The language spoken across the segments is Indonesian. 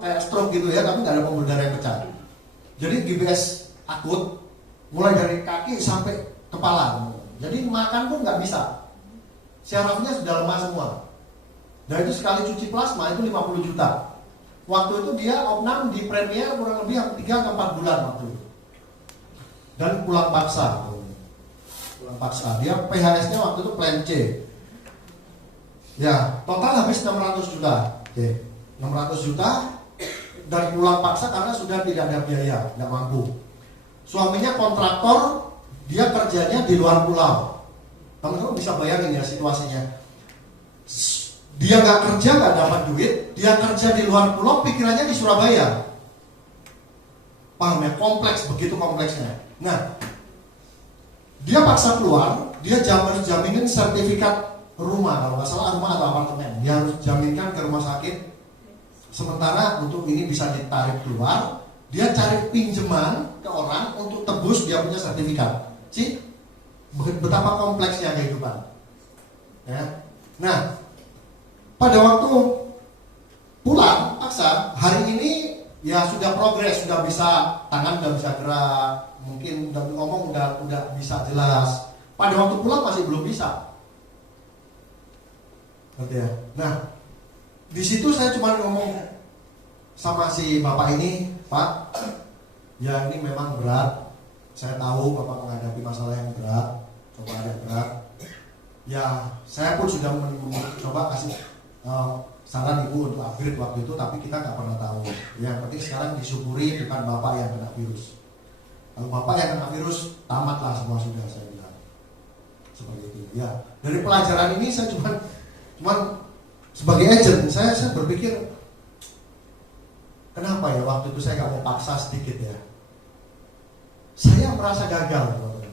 kayak stroke gitu ya, tapi nggak ada pembuluh darah yang pecah. Jadi GBS akut mulai dari kaki sampai kepala. Jadi makan pun nggak bisa. Syarafnya sudah lemah semua. Dan itu sekali cuci plasma itu 50 juta. Waktu itu dia opnam di Premier kurang lebih 3 ke 4 bulan waktu itu. Dan pulang paksa. Dia PHS-nya waktu itu plan C. Ya, total habis 600 juta. Oke. 600 juta dan pulang paksa karena sudah tidak ada biaya, tidak mampu. Suaminya kontraktor, dia kerjanya di luar pulau. Teman-teman bisa bayangin ya situasinya. Dia nggak kerja, nggak dapat duit, dia kerja di luar pulau, pikirannya di Surabaya. Paham ya? Kompleks, begitu kompleksnya. Nah, dia paksa keluar, dia harus jaminin sertifikat rumah, kalau nggak salah rumah atau apartemen. Dia harus jaminkan ke rumah sakit. Sementara untuk ini bisa ditarik keluar, dia cari pinjaman ke orang untuk tebus dia punya sertifikat. Sih, betapa kompleksnya kehidupan. Ya. Nah, pada waktu pulang paksa, hari ini ya sudah progres, sudah bisa, tangan sudah bisa gerak, mungkin udah ngomong udah bisa jelas. Pada waktu pulang masih belum bisa. Ngerti ya? Nah, di situ saya cuma ngomong sama si bapak ini, Pak, ya ini memang berat. Saya tahu bapak menghadapi masalah yang berat, coba ada berat. Ya, saya pun sudah mencoba kasih saran ibu untuk upgrade waktu itu, tapi kita nggak pernah tahu. Yang penting sekarang disyukuri bukan bapak yang kena virus. Kalau bapak yang kena virus, tamatlah semua sudah, saya bilang. Seperti itu. Ya, dari pelajaran ini saya cuman sebagai agent, saya berpikir kenapa ya waktu itu saya nggak mau paksa sedikit ya. Saya merasa gagal, teman-teman.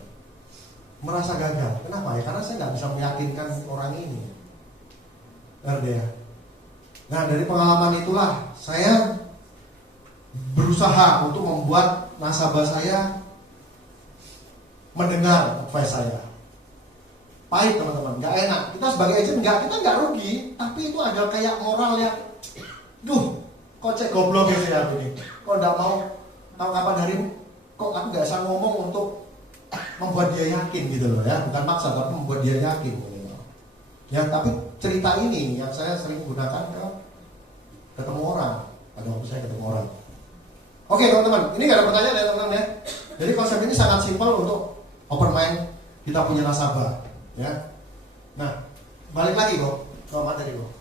Merasa gagal. Kenapa ya? Karena saya nggak bisa meyakinkan orang ini. Ngerti ya? Nah, dari pengalaman itulah saya berusaha untuk membuat nasabah saya mendengar advice saya. Pahit teman-teman, nggak enak. Kita sebagai agent kita nggak rugi, tapi itu ada kayak moral yang, kocek goblok gitu ya ini. Kok nggak mau tahu kapan hari, kok aku nggak bisa ngomong untuk membuat dia yakin gitu loh ya, bukan maksa tapi membuat dia yakin. Gitu. Ya, tapi cerita ini yang saya sering gunakan ketemu orang, pada waktu saya ketemu orang. Oke teman-teman, ini nggak ada pertanyaan ya teman-teman ya. Jadi konsep ini sangat simpel untuk open mind kita punya nasabah. Ya, nah balik lagi kok ke materi kok.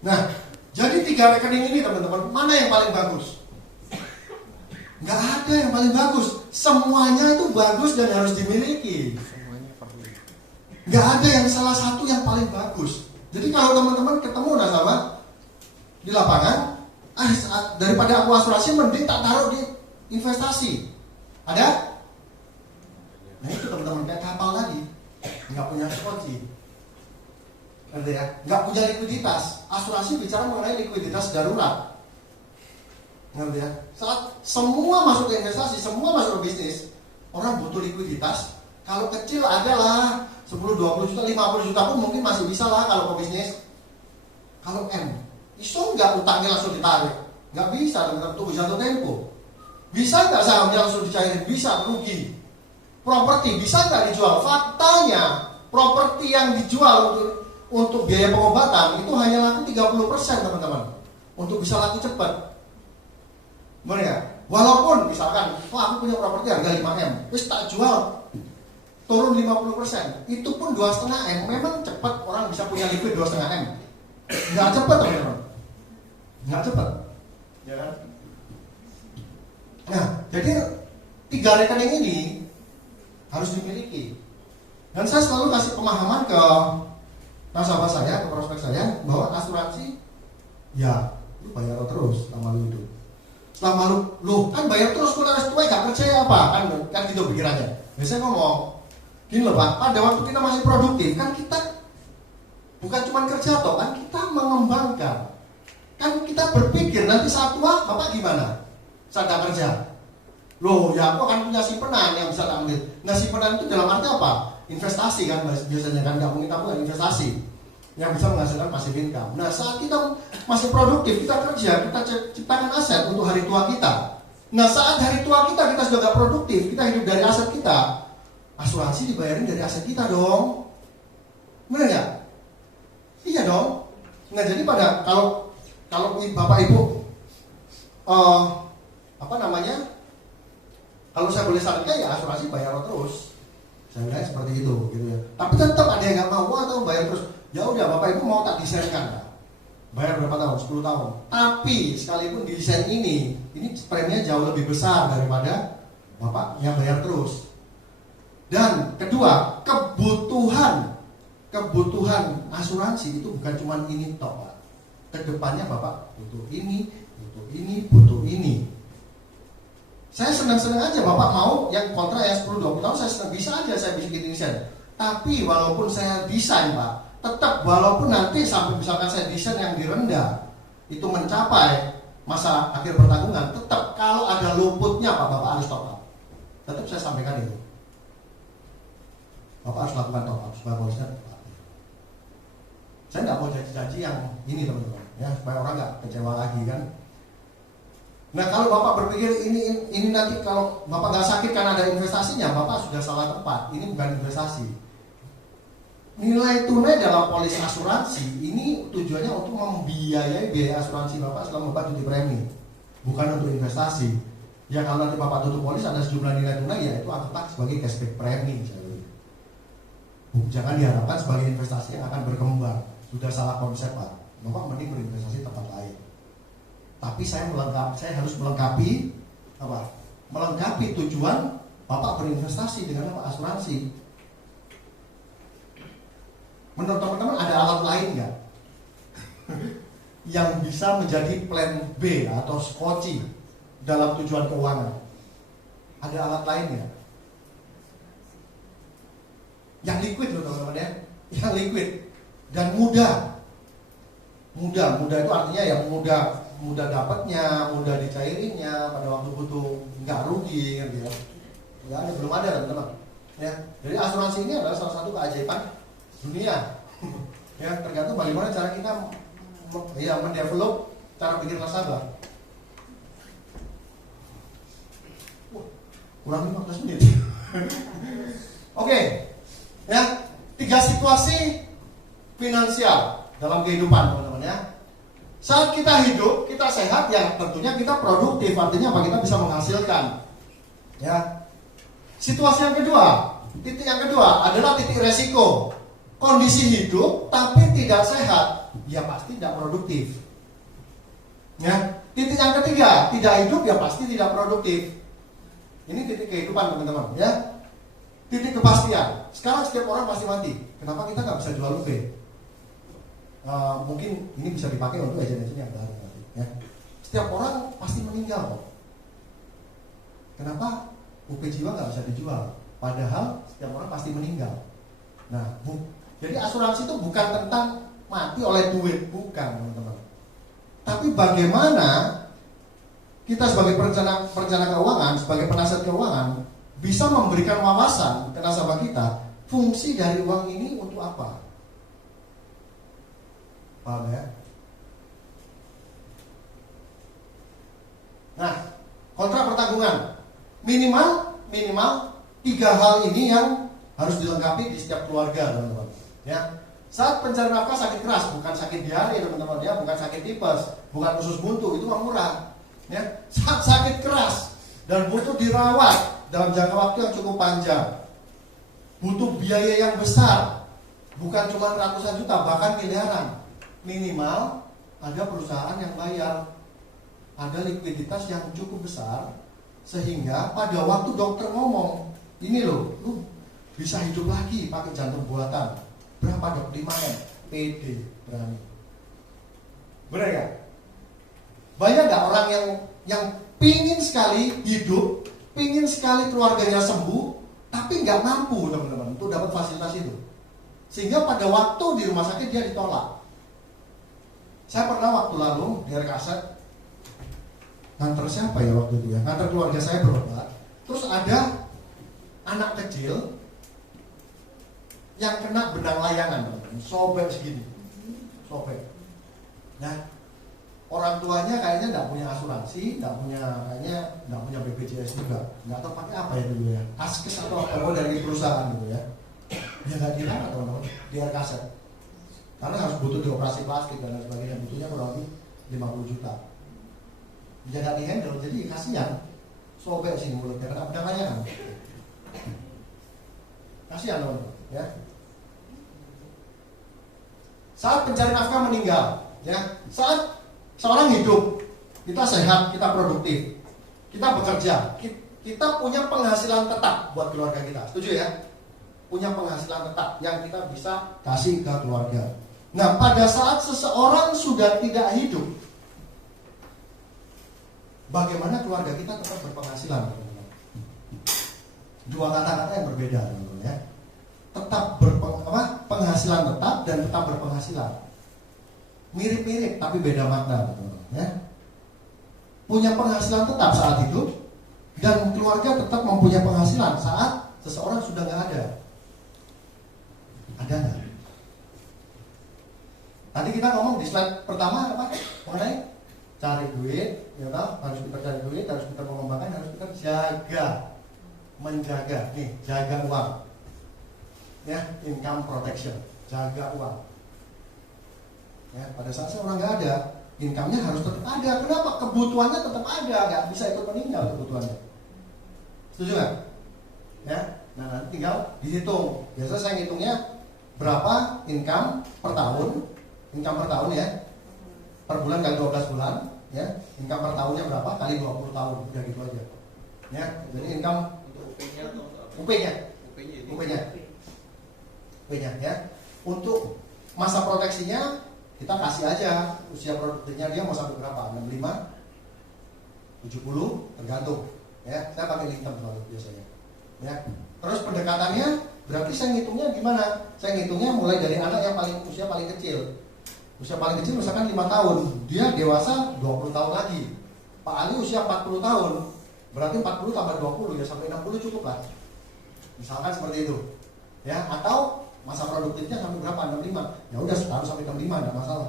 Nah, jadi 3 rekening ini teman-teman, mana yang paling bagus? Nggak ada yang paling bagus. Semuanya itu bagus dan harus dimiliki. Nggak ada yang salah satu yang paling bagus. Jadi kalau teman-teman ketemu nasabah di lapangan, daripada aku asuransi mending tak taruh di investasi. Ada? Nah itu teman-teman kayak kapal tadi, nggak punya kunci, ngerti ya? Nggak punya likuiditas. Asuransi bicara mengenai likuiditas darurat, ngerti ya? Saat semua masuk ke investasi, semua masuk ke bisnis, orang butuh likuiditas. Kalau kecil adalah 10, 20 juta, 50 juta pun mungkin masih bisa lah kalau ke bisnis. Kalau iso nggak utangnya langsung ditarik? Nggak bisa, teman-teman, tunggu jatuh tempo. Bisa nggak sahamnya langsung dicairin? Bisa, rugi. Properti bisa nggak dijual? Faktanya properti yang dijual untuk biaya pengobatan itu hanya laku 30%, teman-teman, untuk bisa laku cepat. Benar ya? Walaupun misalkan, aku punya properti harga 5M, terus tak jual, turun 50%, itu pun 2,5M. Memang cepat orang bisa punya liquid 2,5M? Nggak cepat, teman-teman. Nggak cepat, ya kan? Nah, jadi 3 rekening ini harus dimiliki. Dan saya selalu kasih pemahaman ke nasabah saya, ke prospek saya, bahwa asuransi, ya, lu bayar terus selama lu hidup. Selama lu kan bayar terus, lu harus tua, gak percaya apa? Kan gitu pikirannya. Biasanya ngomong, gini loh Pak, pada waktu kita masih produktif, kan kita bukan cuma kerja toh, kan kita mengembangkan. Kan kita berpikir nanti saat tua Bapak gimana? Saat kerja. Loh ya aku akan punya simpenan yang bisa ambil. Nah simpenan itu dalam arti apa? investasi kan biasanya kan, nggak mungkin tabungan, investasi yang bisa menghasilkan passive income. Nah saat kita masih produktif, kita kerja, kita ciptakan aset untuk hari tua kita. Nah saat hari tua kita sudah nggak produktif, kita hidup dari aset kita, asuransi dibayarin dari aset kita dong, benar nggak? Iya dong. Nah jadi kalau bapak ibu kalau saya boleh sarankan ya asuransi bayar terus, saya bilang seperti itu gitu ya. Tapi tetap ada yang nggak mau atau bayar terus. Ya udah bapak ibu mau tak desainkan, bayar berapa tahun? 10 tahun. Tapi sekalipun desain ini preminya jauh lebih besar daripada bapak yang bayar terus. Dan kedua, kebutuhan asuransi itu bukan cuma ini tok, Pak. Kedepannya bapak butuh ini. Saya senang-senang aja bapak mau yang kontrak yang 10-20 tahun, saya senang, bisa aja saya bikin desain. Tapi walaupun saya desain Pak, tetap walaupun nanti sampai misalkan saya desain yang direndah itu mencapai masa akhir pertanggungan, tetap kalau ada luputnya Pak, bapak harus top up. Tetap saya sampaikan itu. Bapak harus lakukan top up supaya polisnya top up. Saya nggak mau janji-janji yang ini teman-teman, ya supaya orang nggak kecewa lagi kan. Nah kalau bapak berpikir ini nanti kalau bapak nggak sakit karena ada investasinya, bapak sudah salah tempat. Ini bukan investasi. Nilai tunai dalam polis asuransi ini tujuannya untuk membiayai biaya asuransi bapak selama bapak cuti premi, bukan untuk investasi. Ya kalau nanti bapak tutup polis ada sejumlah nilai tunai, ya itu anggaplah sebagai cashback premi. Jangan diharapkan sebagai investasi yang akan berkembang. Sudah salah konsep Pak. Bapak mending berinvestasi tempat lain. Tapi saya harus melengkapi apa? Melengkapi tujuan bapak berinvestasi dengan apa? Asuransi. Menurut teman-teman ada alat lain nggak yang bisa menjadi plan B atau skoci dalam tujuan keuangan? Ada alat lain nggak? Yang liquid loh teman-teman ya, yang liquid dan mudah itu artinya yang mudah dapatnya, mudah dicairinnya pada waktu butuh, nggak rugi gitu ya. Nggak ada, belum ada teman-teman ya. Jadi asuransi ini adalah salah satu keajaiban dunia ya, tergantung bagaimana cara kita mendevelop cara pikir nasabah. Kurang 15 menit. Oke ya, 3 situasi finansial dalam kehidupan teman-teman ya. Saat kita hidup, kita sehat, ya tentunya kita produktif, artinya apa? Kita bisa menghasilkan. Ya. Situasi yang kedua, titik yang kedua adalah titik resiko. Kondisi hidup tapi tidak sehat, ya pasti tidak produktif. Ya. Titik yang ketiga, tidak hidup ya pasti tidak produktif. Ini titik kehidupan teman-teman ya. Titik kepastian. Sekarang setiap orang pasti mati. Kenapa kita nggak bisa jual UP? Mungkin ini bisa dipakai untuk agen-agen yang baru nanti, ya. Setiap orang pasti meninggal kok. Kenapa UP jiwa nggak bisa dijual? Padahal setiap orang pasti meninggal. Nah, jadi asuransi itu bukan tentang mati oleh duit, bukan teman-teman. Tapi bagaimana kita sebagai perencana keuangan, sebagai penasihat keuangan bisa memberikan wawasan ke nasabah kita, fungsi dari uang ini untuk apa? Paham ya? Nah, kontrak pertanggungan minimal 3 hal ini yang harus dilengkapi di setiap keluarga teman-teman ya. Saat pencari nafkah sakit keras, bukan sakit diare teman-teman ya, bukan sakit tipes, bukan usus buntu, itu mah murah ya. Saat sakit keras dan butuh dirawat dalam jangka waktu yang cukup panjang, butuh biaya yang besar, bukan cuma ratusan juta, bahkan miliaran. Minimal ada perusahaan yang bayar, ada likuiditas yang cukup besar, sehingga pada waktu dokter ngomong, ini loh, lu bisa hidup lagi pakai jantung buatan, berapa dok? 5M, PD, berani. Benar ya? Banyak gak orang yang pingin sekali hidup, pingin sekali keluarganya sembuh, tapi nggak mampu teman-teman untuk dapat fasilitas itu, sehingga pada waktu di rumah sakit dia ditolak. Saya pernah waktu lalu di RKZ nganter siapa ya waktu itu ya, nganter keluarga saya berobat. Terus ada anak kecil yang kena benang layangan, sobek segini, sobek. Nah, orang tuanya kayaknya nggak punya asuransi, kayaknya nggak punya BPJS juga, nggak tahu pakai apa ya dulu ya, Askes atau apa dari perusahaan gitu ya. Ya nggak dirawat teman-teman, di kaset. Karena harus butuh dioperasi plastik dan lain sebagainya, butuhnya kurang lebih 50 juta. Dia nggak dihandle, jadi kasihan, sobek sini mulutnya, kena benang layangan. Kasihan teman-teman, ya. Saat pencari nafkah meninggal, ya, saat seorang hidup, kita sehat, kita produktif, kita bekerja, kita punya penghasilan tetap buat keluarga kita, setuju ya? Punya penghasilan tetap yang kita bisa kasih ke keluarga. Nah, pada saat seseorang sudah tidak hidup, bagaimana keluarga kita tetap berpenghasilan? Dua kata-kata yang berbeda, teman-teman ya. Tetap penghasilan tetap dan tetap berpenghasilan. Mirip-mirip tapi beda makna, teman-teman ya. Punya penghasilan tetap saat hidup dan keluarga tetap mempunyai penghasilan saat seseorang sudah nggak ada. Ada nggak? Tadi kita ngomong di slide pertama apa? Mengenai cari duit, ya kan? Harus kita cari duit, harus kita mengembangkan, harus kita jaga, menjaga. Nih, jaga uang. Ya, income protection, jaga uang. Ya, pada saat seorang nggak ada, income-nya harus tetap ada. Kenapa? Kebutuhannya tetap ada, nggak bisa ikut meninggal kebutuhannya. Setuju nggak? Ya, nah nanti tinggal dihitung. Biasa saya ngitungnya berapa income per tahun, ya, per bulan kali 12 bulan, ya, income per tahunnya berapa kali 20 tahun, udah gitu aja. Ya, jadi income UP-nya, ya. Untuk masa proteksinya kita kasih aja usia produktifnya dia mau sampai berapa? 65, 70, tergantung. Ya, saya pakai lintang selalu biasanya. Ya. Terus pendekatannya berarti saya ngitungnya gimana? Saya ngitungnya mulai dari anak yang usia paling kecil. Usia paling kecil misalkan 5 tahun, dia dewasa 20 tahun lagi. Pak Ali usia 40 tahun. Berarti 40 tambah 20 ya sampai 60 cukup lah. Misalkan seperti itu. Ya, atau masa produktifnya sampai berapa? 65. Ya udah setahun sampai 65 enggak masalah.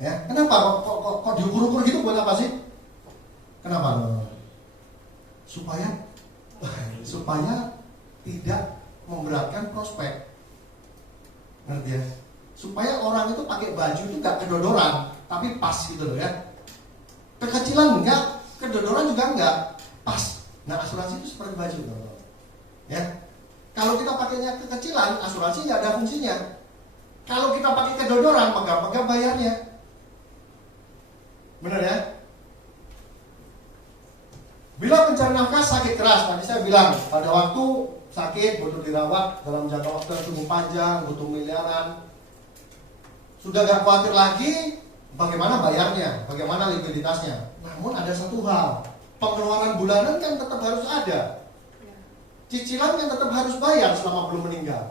Ya, kenapa kok diukur-ukur gitu buat apa sih? Kenapa? Supaya tidak memberatkan prospek. Ngerti ya? Supaya orang itu pakai baju itu enggak kedodoran, tapi pas gitu loh ya. Kekecilan enggak, kedodoran juga enggak, pas. Nah, asuransi itu seperti baju loh. Ya. Kalau kita pakainya kekecilan, asuransi nggak ada fungsinya. Kalau kita pakai kedodoran, megah-megah bayarnya. Benar ya? Bila pencari nafkah sakit keras, tadi saya bilang pada waktu sakit butuh dirawat dalam jangka waktu yang cukup panjang, butuh miliaran. Sudah gak khawatir lagi bagaimana bayarnya, bagaimana likuiditasnya. Namun ada satu hal, pengeluaran bulanan kan tetap harus ada. Cicilan kan tetap harus bayar selama belum meninggal.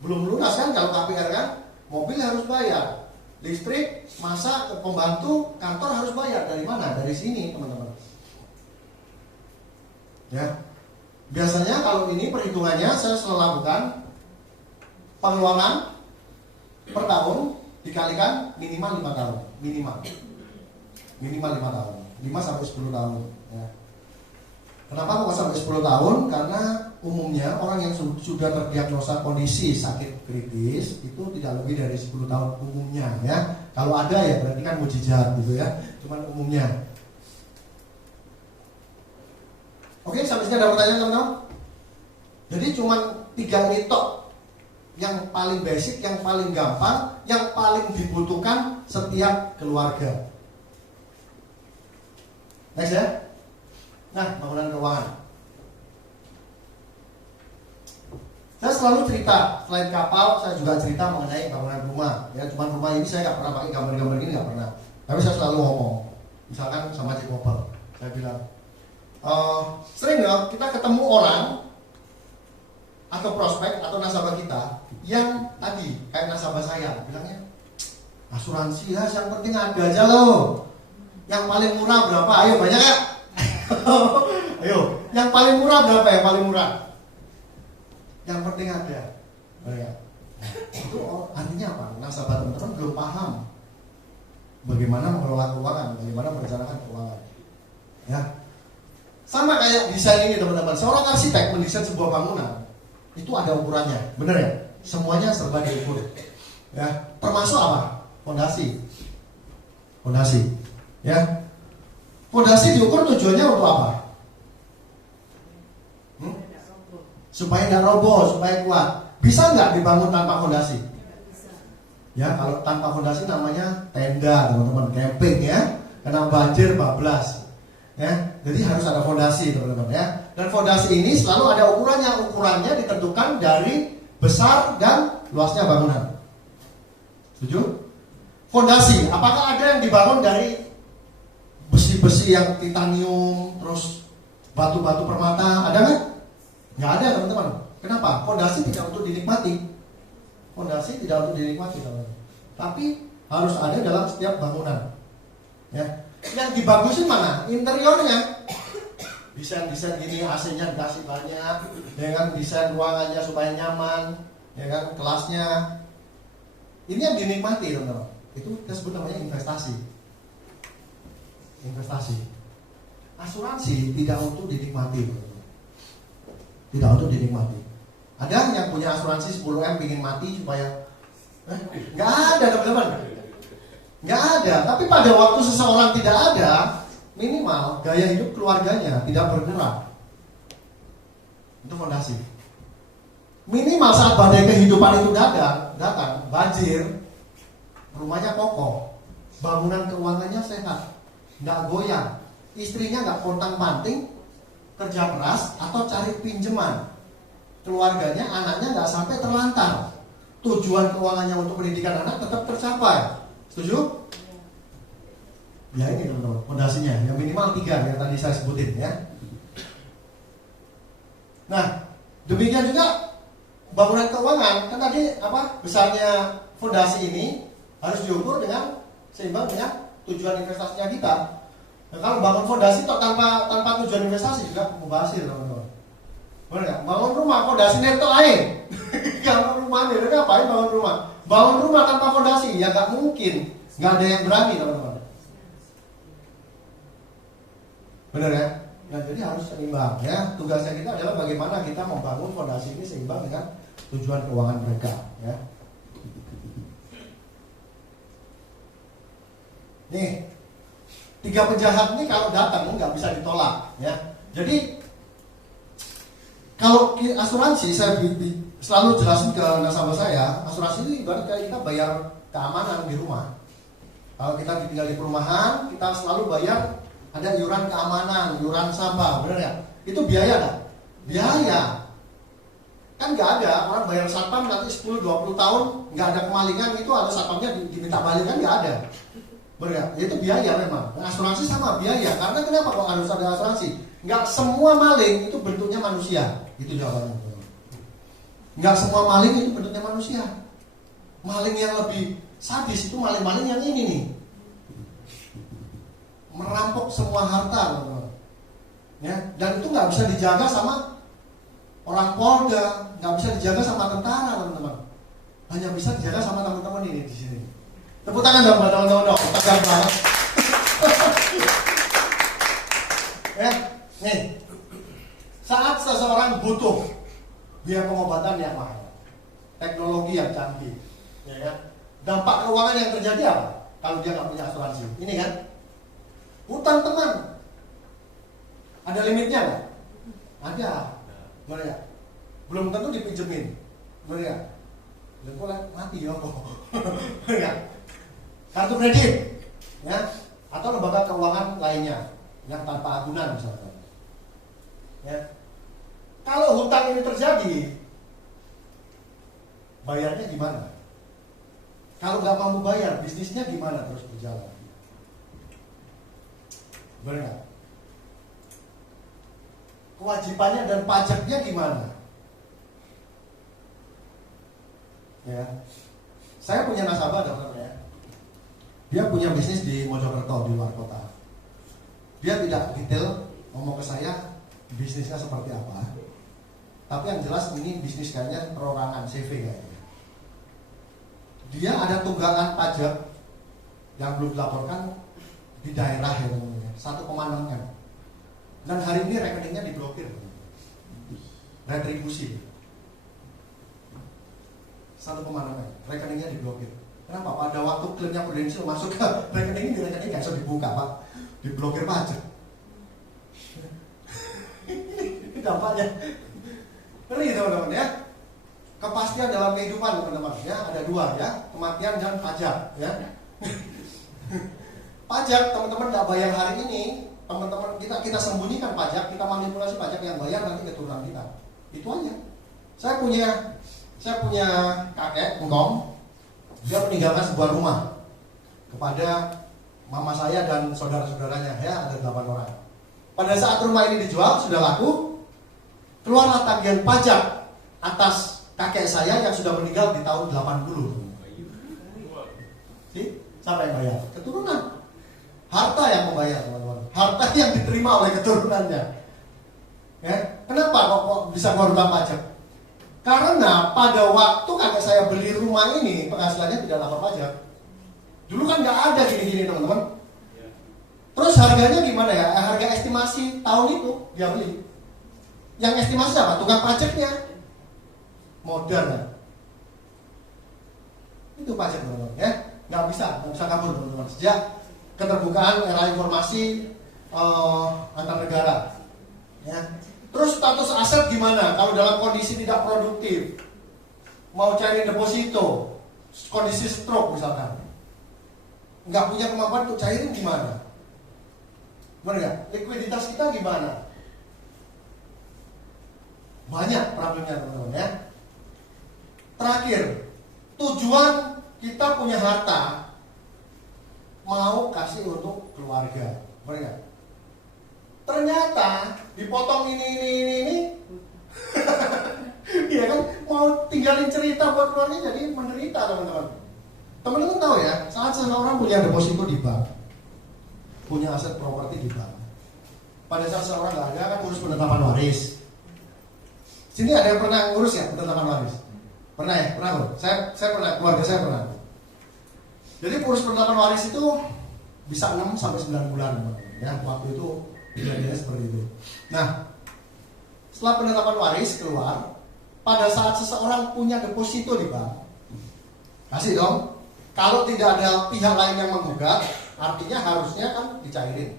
Belum lunas kan kalau KPR kan, mobil harus bayar, listrik, masak, pembantu, kantor harus bayar. Dari mana? Dari sini teman-teman. Ya, biasanya kalau ini perhitungannya saya selalu lakukan pengeluaran per tahun dikalikan minimal 5 tahun, minimal 5 tahun, 5 sampai 10 tahun. Ya. Kenapa kok sampai 10 tahun? Karena umumnya orang yang sudah terdiagnosa kondisi sakit kritis itu tidak lebih dari 10 tahun umumnya ya. Kalau ada ya berarti kan mujizat gitu ya. Cuman umumnya. Oke, sampai sini ada pertanyaan teman-teman? Jadi cuman 3 ini tok yang paling basic, yang paling gampang, yang paling dibutuhkan setiap keluarga. Next ya. Nah, bangunan keuangan. Saya selalu cerita, selain kapal, saya juga cerita mengenai bangunan rumah. Ya, cuma rumah ini saya nggak pernah pakai gambar-gambar ini, nggak pernah. Tapi saya selalu ngomong, misalkan sama Cik Mobile, saya bilang, sering dong kita ketemu orang atau prospek atau nasabah kita yang tadi kayak nasabah saya bilangnya, asuransi ya, yang penting ada aja loh. Yang paling murah berapa? Ayo banyak ya. Ayo, yang paling murah berapa ya? Paling murah Yang penting ada. Ya. Itu artinya apa? Nasabah teman-teman belum paham bagaimana mengelola keuangan, bagaimana merencanakan keuangan. Ya. Sama kayak desain ini teman-teman. Seorang arsitek mendesain sebuah bangunan, itu ada ukurannya, benar ya? Semuanya serba diukur. Ya, termasuk apa? Fondasi. Fondasi. Ya. Fondasi diukur tujuannya untuk apa? Supaya nggak roboh, supaya kuat. Bisa nggak dibangun tanpa fondasi? Ya, kalau tanpa fondasi namanya tenda, teman-teman, camping ya. Kena banjir bablas. Ya, jadi harus ada fondasi, teman-teman ya. Dan fondasi ini selalu ada ukurannya. Ukurannya ditentukan dari besar dan luasnya bangunan. Setuju? Fondasi, apakah ada yang dibangun dari besi-besi yang titanium, terus batu-batu permata, ada nggak? Nggak ada, teman-teman. Kenapa? Fondasi tidak untuk dinikmati. Fondasi tidak untuk dinikmati, teman-teman. Tapi harus ada dalam setiap bangunan. Ya. Yang dibagusin mana? Interiornya. Desain-desain gini, AC-nya dikasih banyak, ya kan, desain ruangannya supaya nyaman, ya kan, kelasnya. Ini yang dinikmati, teman-teman. Itu kita sebut namanya investasi. Investasi. Asuransi tidak untuk dinikmati, teman-teman. Tidak untuk dinikmati. Ada yang punya asuransi 10M ingin mati supaya nggak ada, teman-teman. Nggak ada. Tapi pada waktu seseorang tidak ada, minimal gaya hidup keluarganya tidak berkurang. Itu fondasi. Minimal saat badai kehidupan itu datang, banjir, rumahnya kokoh, bangunan keuangannya sehat, nggak goyang, istrinya nggak pontang-panting, kerja keras atau cari pinjaman, keluarganya, anaknya nggak sampai terlantar, tujuan keuangannya untuk pendidikan anak tetap tercapai. Setuju? Ya ini teman-teman, fondasinya yang minimal 3 yang tadi saya sebutin ya. Nah, demikian juga bangunan keuangan, kan tadi apa? Besarnya fondasi ini harus diukur dengan seimbang dengan tujuan investasinya kita. Nah, kalau bangun fondasi tanpa tujuan investasi juga mubazir, teman-teman. Benar nggak? Bangun rumah fondasi neto air. Kalau rumah nih, ngapain bangun rumah? Bangun rumah tanpa fondasi ya nggak mungkin, nggak ada yang berani, teman-teman. Benar ya? Nah, jadi harus seimbang ya. Tugasnya kita adalah bagaimana kita membangun fondasi ini seimbang dengan tujuan keuangan mereka ya. Nih, 3 penjahat ini kalau datang nggak bisa ditolak ya. Jadi kalau asuransi, saya selalu jelasin ke nasabah saya, asuransi ini ibarat kayak kita bayar keamanan di rumah. Kalau kita tinggal di perumahan, kita selalu bayar, ada iuran keamanan, iuran sampah, benar ya? Itu biaya kan? Biaya. Kan nggak ada orang bayar satpam nanti 10-20 tahun nggak ada kemalingan, itu ada satpamnya diminta balik, kan nggak ada. Benar ya? Itu biaya memang. Nah, asuransi sama biaya. Karena kenapa kok harus ada asuransi? Nggak semua maling itu bentuknya manusia. Itu jawabannya. Nggak semua maling itu bentuknya manusia. Maling yang lebih sadis itu maling-maling yang ini nih, merampok semua harta, teman-teman. Ya, dan itu nggak bisa dijaga sama orang Polda, nggak bisa dijaga sama tentara, teman-teman. Hanya bisa dijaga sama teman-teman ini di sini. Tepuk tangan dong, teman-teman. Tegang banget. Ya, nih. Saat seseorang butuh biaya pengobatan yang mahal, teknologi yang canggih, ya kan? Dampak keuangan yang terjadi apa? Kalau dia nggak punya asuransi, ini kan? Hutang teman, ada limitnya nggak? Ada, bener ya? Belum tentu dipinjemin, bener ya? Dan kok mati ya kok, bener ya? Kartu kredit, ya? Atau lembaga keuangan lainnya yang tanpa agunan misalnya, ya? Kalau hutang ini terjadi, bayarnya gimana? Kalau nggak mampu bayar, bisnisnya gimana terus berjalan? Benar? Kewajibannya dan pajaknya gimana? Ya, saya punya nasabah, teman-teman ya. Dia punya bisnis di Mojokerto, di luar kota. Dia tidak detail ngomong ke saya bisnisnya seperti apa. Tapi yang jelas ini bisnis kayaknya perorangan CV kayaknya. Dia ada tunggakan pajak yang belum dilaporkan di daerah ya teman-teman, 1,6 M. Dan hari ini rekeningnya diblokir. Retribusi 1,6 M, rekeningnya diblokir. Kenapa? Pada waktu klaimnya Prudential masuk ke rekening ini, rekening nggak bisa dibuka Pak, diblokir pajak. Ini dampaknya. Ngeri teman-teman ya. Kepastian dalam kehidupan teman-teman ya, ada dua ya, kematian dan pajak ya. Pajak teman-teman nggak bayar hari ini, teman-teman kita sembunyikan pajak, kita manipulasi pajak, yang bayar nanti keturunan kita. Itu aja. Saya punya kakek engkong, dia meninggalkan sebuah rumah kepada mama saya dan saudara-saudaranya ya, ada 8 orang. Pada saat rumah ini dijual sudah laku, keluarlah tagihan pajak atas kakek saya yang sudah meninggal di tahun 80. Siapa yang bayar? Keturunan. Harta yang membayar, teman-teman. Harta yang diterima oleh keturunannya. Ya, kenapa kok bisa korban pajak? Karena pada waktu kakek saya beli rumah ini, penghasilannya tidak lapor pajak. Dulu kan nggak ada gini-gini teman-teman. Terus harganya gimana ya? Harga estimasi tahun itu dia beli. Yang estimasi apa? Tukang pajaknya. Modal ya. Itu pajak teman-teman ya. Nggak bisa kabur teman-teman. Sejak keterbukaan era informasi antar negara. Ya. Terus status aset gimana? Kalau dalam kondisi tidak produktif, mau cari deposito, kondisi stroke misalkan, nggak punya kemampuan untuk cairin gimana? Benar nggak? Likuiditas kita gimana? Banyak problemnya teman-teman ya. Terakhir, tujuan kita punya harta mau kasih untuk keluarga, benar nggak? Ternyata dipotong ini. Iya kan, mau tinggalin cerita buat keluarga jadi menderita teman-teman. Teman-teman tahu ya, saat seseorang punya deposito di bank, punya aset properti di bank, pada saat seseorang nggak ada kan urus penetapan waris. Sini ada yang pernah ngurus ya penetapan waris? Pernah ya? Pernah bro? Saya pernah, keluarga saya pernah. Jadi urus penetapan waris itu bisa 6 sampai 9 bulan ya, waktu itu kejadiannya seperti itu. Nah, setelah penetapan waris keluar, pada saat seseorang punya deposito di bank, kasih dong. Kalau tidak ada pihak lain yang menggugat, artinya harusnya kan dicairin.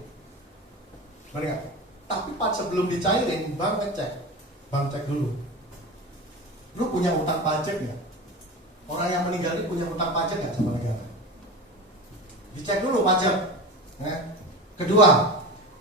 Benar nggak? Tapi sebelum dicairin, bank cek dulu. Lu punya utang pajak nggak? Orang yang meninggal ini punya utang pajak nggak sama negara? Dicek dulu pajak. Nah, kedua,